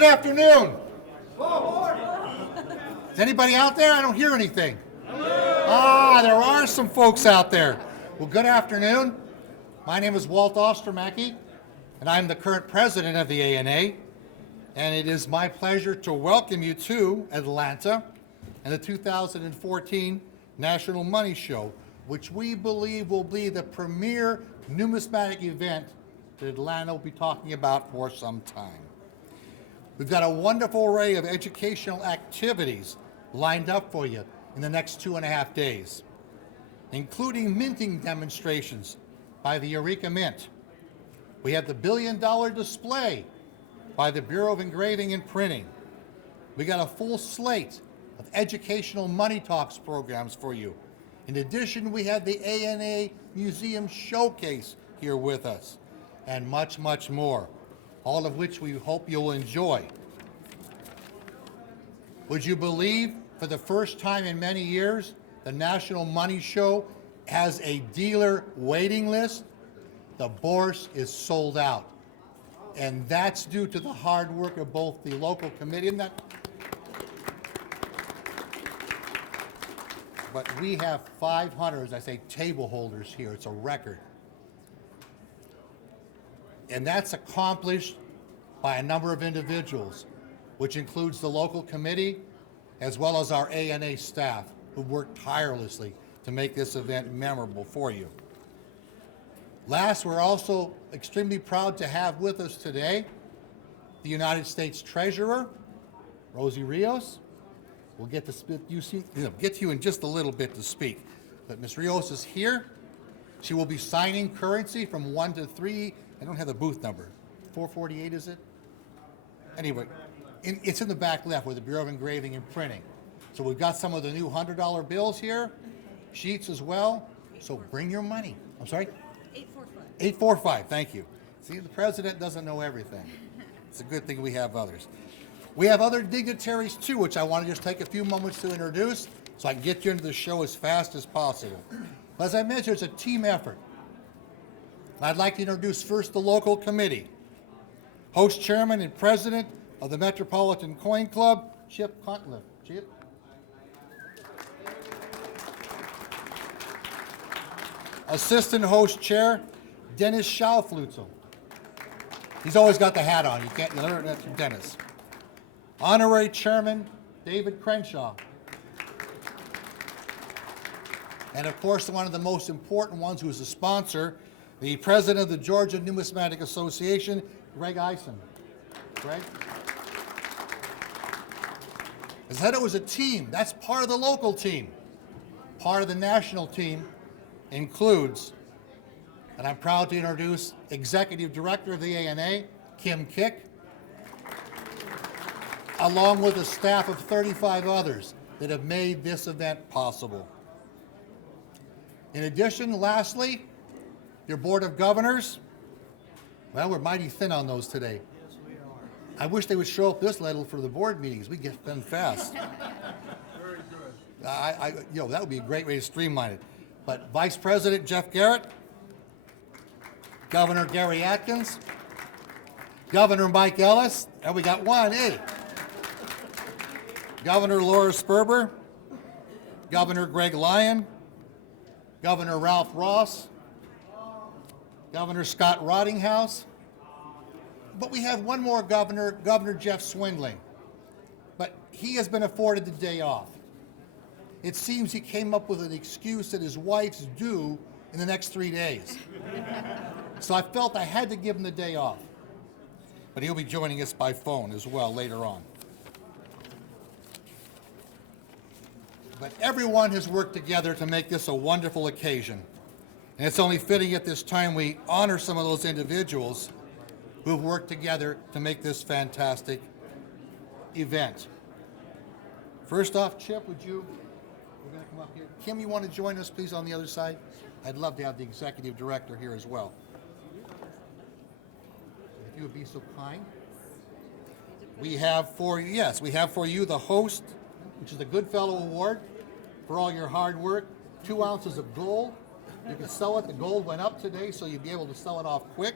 good afternoon. Is anybody out there? I don't hear anything. There are some folks out there. Well, good afternoon. My name is Walt Ostromecki, and I'm the current president of the ANA. And it is my pleasure to welcome you to Atlanta and the 2014 National Money Show, which we believe will be the premier numismatic event that Atlanta will be talking about for some time. We've got a wonderful array of educational activities lined up for you in the next 2.5 days, including minting demonstrations by the Eureka Mint. We have the $1 billion display by the Bureau of Engraving and Printing. We got a full slate of educational money talks programs for you. In addition, we have the ANA Museum Showcase here with us, and much, much more, all of which we hope you'll enjoy. Would you believe, for the first time in many years, the National Money Show has a dealer waiting list? The Bourse is sold out. And that's due to the hard work of both the local committee and that. But we have 500, as I say, table holders here. It's a record. And that's accomplished by a number of individuals, which includes the local committee, as well as our ANA staff, who worked tirelessly to make this event memorable for you. Last, we're also extremely proud to have with us today the United States Treasurer, Rosie Rios. We'll get to you in just a little bit to speak. But Ms. Rios is here. She will be signing currency from 1 to 3. I don't have the booth number. 448, is it? Anyway, it's in the back left with the Bureau of Engraving and Printing. So we've got some of the new $100 bills here, sheets as well. So bring your money. I'm sorry? 845, thank you. See, the president doesn't know everything. It's a good thing we have others. We have other dignitaries too, which I want to just take a few moments to introduce so I can get you into the show as fast as possible. As I mentioned, it's a team effort. I'd like to introduce first the local committee. Host chairman and president of the Metropolitan Coin Club, Chip Cuntliff. Chip. Assistant host chair, Dennis Schauflutzel. He's always got the hat on. You can't learn that from Dennis. Honorary chairman, David Crenshaw. And of course, one of the most important ones, who's a sponsor, the president of the Georgia Numismatic Association, Greg Ison. Greg? I said it was a team. That's part of the local team. Part of the national team includes, and I'm proud to introduce, Executive Director of the ANA, Kim Kick, along with a staff of 35 others that have made this event possible. In addition, lastly, your Board of Governors. Well, we're mighty thin on those today. Yes, we are. I wish they would show up this little for the board meetings. We get done fast. Very good. That would be a great way to streamline it. But Vice President Jeff Garrett, Governor Gary Atkins, Governor Mike Ellis, and we got one, hey. Governor Laura Sperber, Governor Greg Lyon, Governor Ralph Ross, Governor Scott Rottinghouse, but we have one more governor, Governor Jeff Swindling, but he has been afforded the day off. It seems he came up with an excuse that his wife's due in the next 3 days. So I felt I had to give him the day off, but he'll be joining us by phone as well later on. But everyone has worked together to make this a wonderful occasion. And it's only fitting at this time we honor some of those individuals who have worked together to make this fantastic event. First off, Chip, we're going to come up here. Kim, you want to join us, please, on the other side? I'd love to have the executive director here as well. If you would be so kind. We have for you the host, which is the Goodfellow Award for all your hard work. 2 ounces of gold. You can sell it. The gold went up today, so you'll be able to sell it off quick.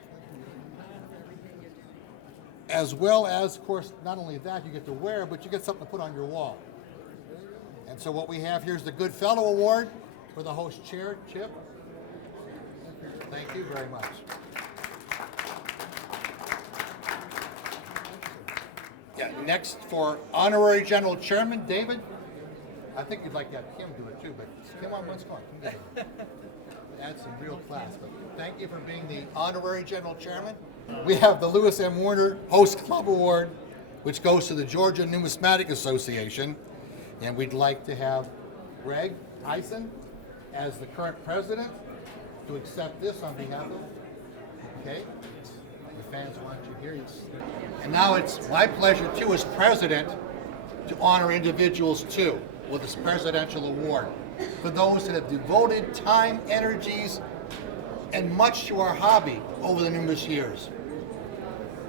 as well as, of course, not only that you get to wear, but you get something to put on your wall. And so what we have here is the Good Fellow Award for the host chair, Chip. Thank you very much. Yeah, next for Honorary General Chairman, David. I think you'd like to have Kim do it too, but Kim on one score. Kim get it. Add some real class. But thank you for being the Honorary General Chairman. We have the Lewis M. Warner Host Club Award, which goes to the Georgia Numismatic Association. And we'd like to have Greg Ison as the current president to accept this on behalf of. Okay? The fans want you here. And now it's my pleasure, too, as president, to honor individuals, too, with this presidential award for those that have devoted time, energies, and much to our hobby over the numerous years.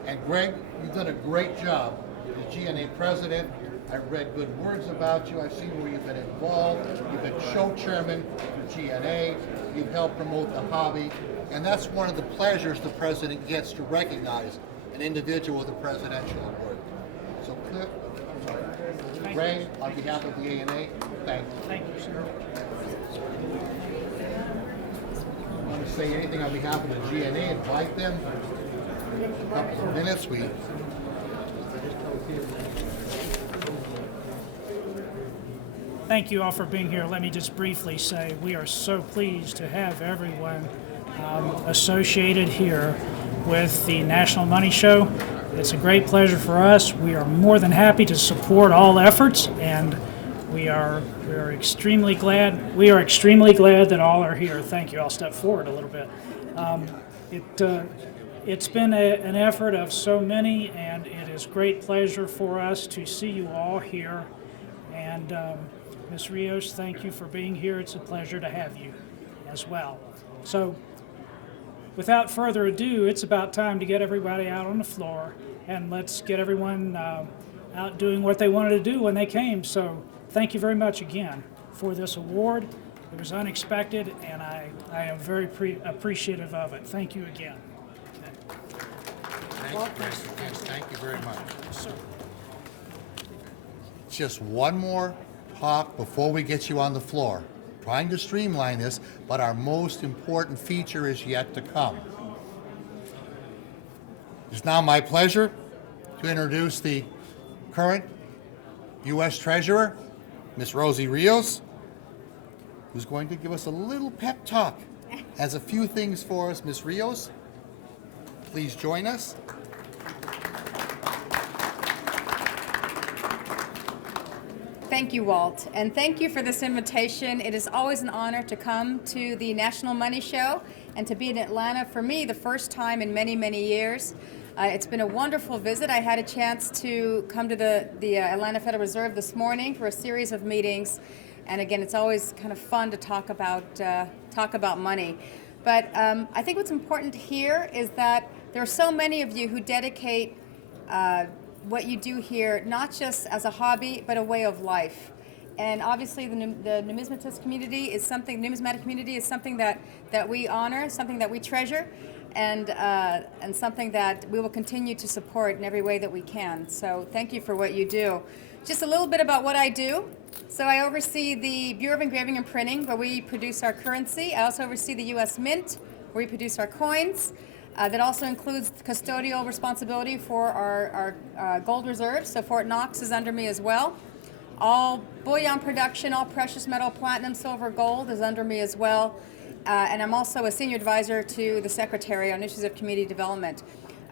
And Greg, you've done a great job as GNA president. I've read good words about you. I've seen where you've been involved. You've been show chairman for GNA. You've helped promote the hobby. And that's one of the pleasures the president gets, to recognize an individual with a presidential award. So Cliff, Greg, on behalf of the ANA, thank you. Thank you, sir. Want to say anything on behalf of the GNA? Invite them. A couple of minutes. Thank you all for being here. Let me just briefly say we are so pleased to have everyone associated here with the National Money Show. It's a great pleasure for us. We are more than happy to support all efforts, and we are extremely glad. We are extremely glad that all are here. Thank you. I'll step forward a little bit. It's been an effort of so many, and it is great pleasure for us to see you all here. And Ms. Rios, thank you for being here. It's a pleasure to have you as well. So, without further ado, it's about time to get everybody out on the floor, and let's get everyone out doing what they wanted to do when they came. So, thank you very much again for this award. It was unexpected, and I am very appreciative of it. Thank you again. Thank you very much. Sir. Just one more talk before we get you on the floor. Trying to streamline this, but our most important feature is yet to come. It's now my pleasure to introduce the current U.S. Treasurer, Miss Rosie Rios, who's going to give us a little pep talk. Has a few things for us. Miss Rios, please join us. Thank you, Walt, and thank you for this invitation. It is always an honor to come to the National Money Show and to be in Atlanta, for me, the first time in many, many years. It's been a wonderful visit. I had a chance to come to the Atlanta Federal Reserve this morning for a series of meetings, and again, it's always kind of fun to talk about money. But I think what's important here is that there are so many of you who dedicate what you do here, not just as a hobby, but a way of life. And obviously the numismatist community is something, numismatic community is something that we honor, something that we treasure, and something that we will continue to support in every way that we can. So thank you for what you do. Just a little bit about what I do. So I oversee the Bureau of Engraving and Printing, where we produce our currency. I also oversee the U.S. Mint, where we produce our coins. That also includes custodial responsibility for our gold reserves. So Fort Knox is under me as well. All bullion production, all precious metal, platinum, silver, gold is under me as well. And I'm also a senior advisor to the Secretary on issues of community development.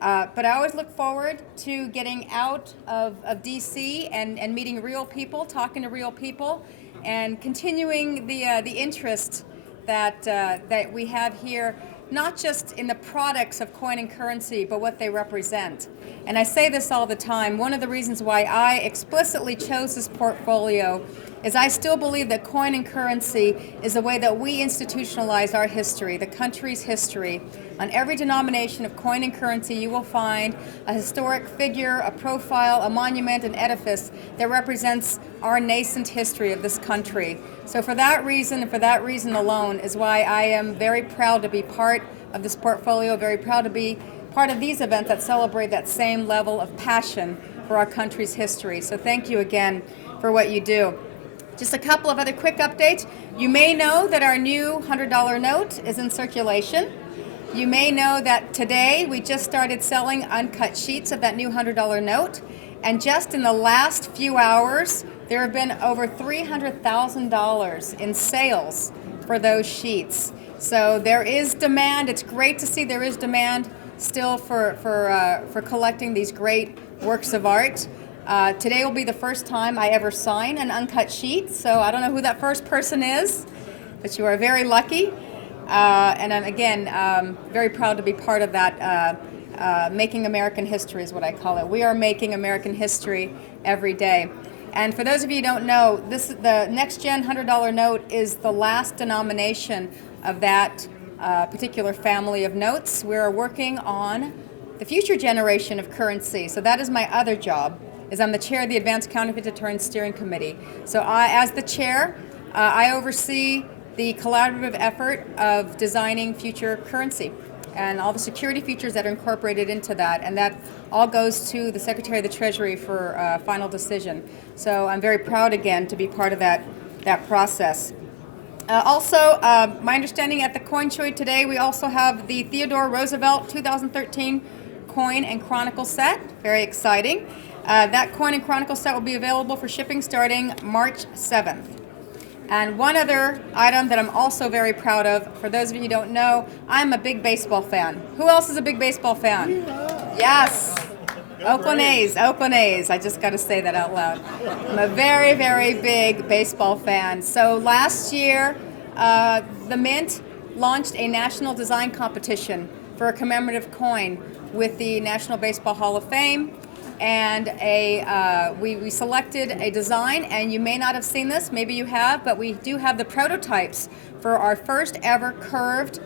But I always look forward to getting out of D.C. and meeting real people, talking to real people, and continuing the interest that we have here, not just in the products of coin and currency, but what they represent. And I say this all the time. One of the reasons why I explicitly chose this portfolio is I still believe that coin and currency is the way that we institutionalize our history, the country's history. On every denomination of coin and currency, you will find a historic figure, a profile, a monument, an edifice that represents our nascent history of this country. So for that reason, and for that reason alone, is why I am very proud to be part of this portfolio, very proud to be part of these events that celebrate that same level of passion for our country's history. So thank you again for what you do. Just a couple of other quick updates. You may know that our new $100 note is in circulation. You may know that today we just started selling uncut sheets of that new $100 note. And just in the last few hours, there have been over $300,000 in sales for those sheets. So there is demand. It's great to see there is demand still for collecting these great works of art. Today will be the first time I ever sign an uncut sheet, so I don't know who that first person is, but you are very lucky. And I'm, again, very proud to be part of that. Making American history is what I call it. We are making American history every day. And for those of you who don't know, the Next Gen $100 note is the last denomination of that particular family of notes. We're working on the future generation of currency. So that is my other job, is I'm the chair of the Advanced Counterfeit Deterrence Steering Committee. So as the chair, I oversee the collaborative effort of designing future currency and all the security features that are incorporated into that. And that all goes to the Secretary of the Treasury for final decision. So I'm very proud again to be part of that process. Also, my understanding at the Coin Show today, we also have the Theodore Roosevelt 2013 Coin and Chronicle set. Very exciting. That Coin and Chronicle set will be available for shipping starting March 7th. And one other item that I'm also very proud of, for those of you who don't know, I'm a big baseball fan. Who else is a big baseball fan? Yes. Oakland A's, Oakland A's. I just got to say that out loud. I'm a very, very big baseball fan. So last year, the Mint launched a national design competition for a commemorative coin with the National Baseball Hall of Fame. And we selected a design, and you may not have seen this, maybe you have, but we do have the prototypes for our first ever curved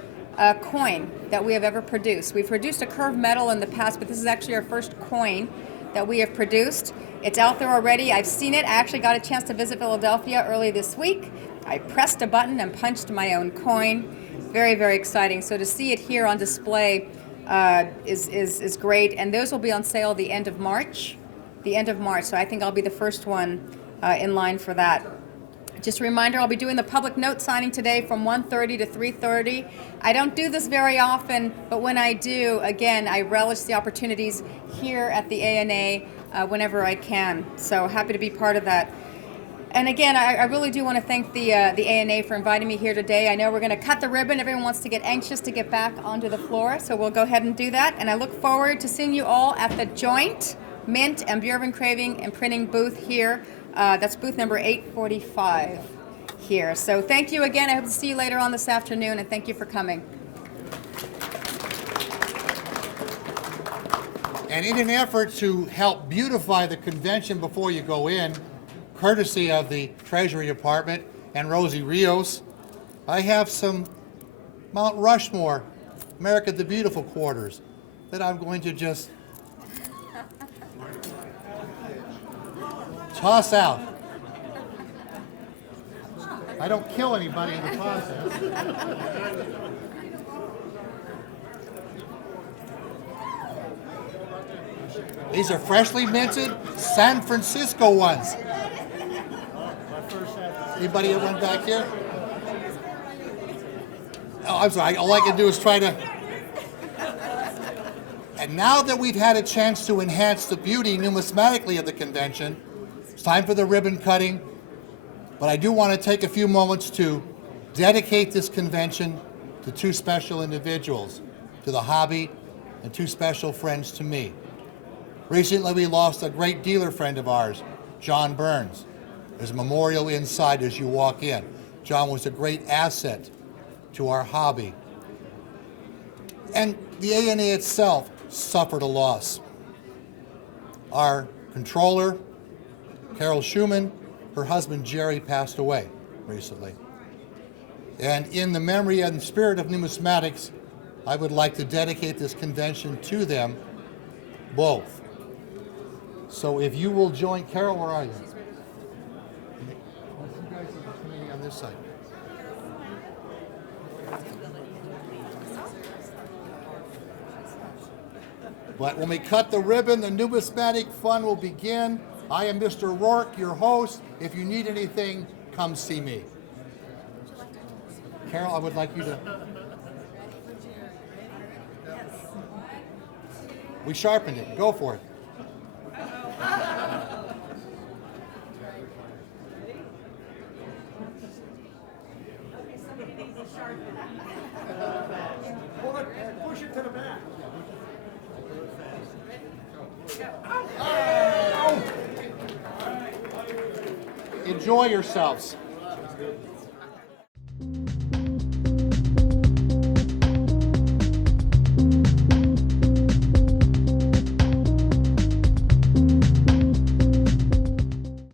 coin that we have ever produced. We've produced a curved metal in the past, but this is actually our first coin that we have produced. It's out there already. I've seen it. I actually got a chance to visit Philadelphia early this week. I pressed a button and punched my own coin. Very, very exciting. So to see it here on display is great, and those will be on sale the end of March. So I think I'll be the first one in line for that. Just a reminder, I'll be doing the public note signing today from 1:30 to 3:30. I don't do this very often, but when I do, again, I relish the opportunities here at the ANA whenever I can. So happy to be part of that. And again, I really do want to thank the ANA for inviting me here today. I know we're going to cut the ribbon. Everyone wants to get anxious to get back onto the floor, so we'll go ahead and do that. And I look forward to seeing you all at the joint Mint and Bureau of Engraving and Printing booth here. That's booth number 845 here. So thank you again. I hope to see you later on this afternoon, and thank you for coming. And in an effort to help beautify the convention before you go in, courtesy of the Treasury Department and Rosie Rios, I have some Mount Rushmore, America the Beautiful quarters that I'm going to just toss out. I don't kill anybody in the process. These are freshly minted San Francisco ones. Anybody that went back here? Oh, I'm sorry. All I can do is try to. And now that we've had a chance to enhance the beauty numismatically of the convention, it's time for the ribbon cutting. But I do want to take a few moments to dedicate this convention to two special individuals, to the hobby, and two special friends to me. Recently, we lost a great dealer friend of ours, John Burns. There's a memorial inside as you walk in. John was a great asset to our hobby. And the ANA itself suffered a loss. Our controller, Carol Schumann, her husband Jerry passed away recently. And in the memory and spirit of numismatics, I would like to dedicate this convention to them both. So if you will join, Carol, where are you? You guys are coming on this side. But when we cut the ribbon, the numismatic fun will begin. I am Mr. Rourke, your host. If you need anything, come see me. Carol, I would like you to... We sharpened it. Go for it. Push it to the back. Enjoy yourselves.